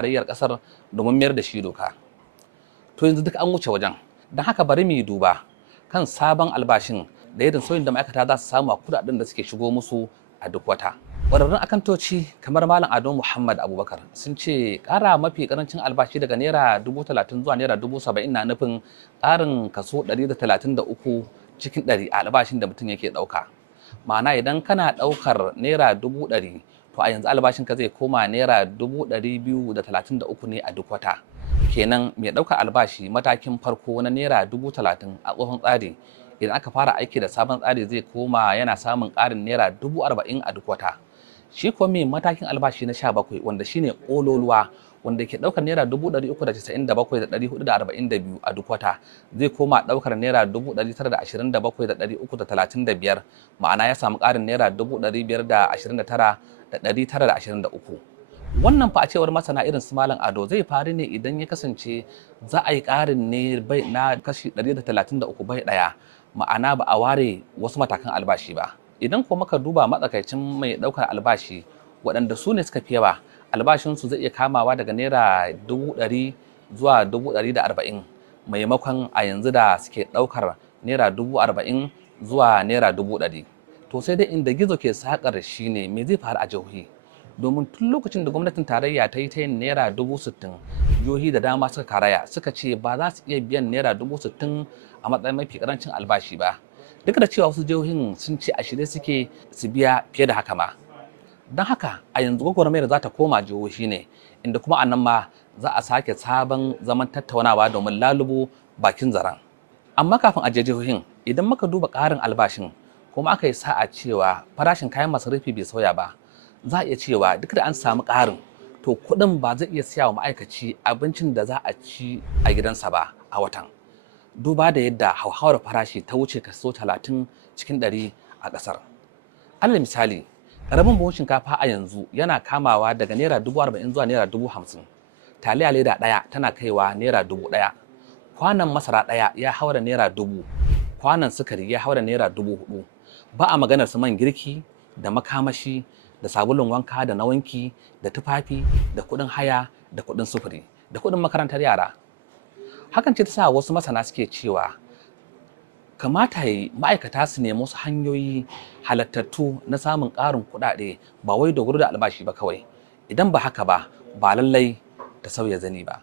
tarayyar kasar domin mayar da shi doka. To yanzu duk an wuce wajen, don haka bari mu yi duba kan sabon albashin da yadda sauyin da ma'aikata za su samu a kudaden da suke shigo musu a duk wata. Ƙwararrun akantoci kamar Malam Ado Muhammad Abubakar sun ce ƙara mafi ƙarancin albashi daga naira 30,000 zuwa naira 70,000 na nufin ƙarin kaso 133 cikin 100 a albashin da mutum yake ɗauka. Ma'ana idan kana ɗaukar naira 100,000 to a yanzu albashinka zai koma naira 233 ne a duk wata. Kenan mai ɗaukar albashi matakin farko na naira 30,000 a tsohon tsari, idan aka fara aiki da sabon tsari zai koma yana samun ƙarin naira 40,000 a duk wata. Shi kuwa mai matakin albashi na 17 wanda shine ƙololuwa, wanda ke ɗaukar naira 397,442 a duk wata, zai koma ɗaukar naira 927,335, ma'ana ya samu ƙarin naira 529,923. Wannan fa a cewar masana irin su Malam Ado zai faru ne idan ya kasance za a yi ƙarin ne na kashi 133 bai ɗaya, ma'ana ba a ware wasu matakan albashi ba. Idan kuma muka duba matsakaicin mai ɗaukar albashi waɗanda su ne suka fi yawa, albashinsu zai iya kamawa daga naira 100,000 zuwa 140,000 maimakon a yanzu da suke ɗaukar naira 40,000 zuwa naira 100,000. To sai dai inda gizo ke sakar shi ne me zai faru a jihohi, domin tun lokacin da gwamnatin tarayya ta yi ta yin naira 60,000, jihohi da dama suka karaya suka ce ba za su iya biyan naira 60,000 a matsayin mafi karancin albashi ba, duk da cewa wasu jihohin sun ce a shirye suke su biya fiye da haka ma. Don haka a yanzu gwagwarmayar za ta koma jihohi ne, inda kuma a nan ma za a sake sabon zaman tattaunawa domin lalubo bakin zaren. Amma kafin a je jihohin, idan muka duba ƙarin albashin kuma aka yi sa'a cewa farashin kayan masarufi bai sauya ba, za a iya cewa duk da an samu ƙarin, to kuɗin ba zai iya siya wa ma'aikaci abincin da za a ci a gidansa ba a watan, duba da yadda hauhawar farashi ta wuce kaso 30 cikin 100 a ƙasar. Alal misali, ƙaramin buhun shinkafa a yanzu yana kamawa daga naira 40,000 zuwa naira 50,000. Taliya leda ɗaya tana kaiwa naira 1,000. Kwanan masara ɗaya ya haura naira 1,000. Kwanan sukari ya haura naira 4,000. Ba a maganar su man girki da makamashi da sabulun wanka da na wanki da tufafi da kuɗin haya da kuɗin sufuri da kuɗin makarantar yara. Hakan ce ta sa wasu masana suke cewa kamata yi ma'aikata su nemi wasu hanyoyi halattattu na samun ƙarin kuɗaɗe, ba wai dogaro da albashi ba kawai. Idan ba haka ba, ba lallai ta sauya zani ba.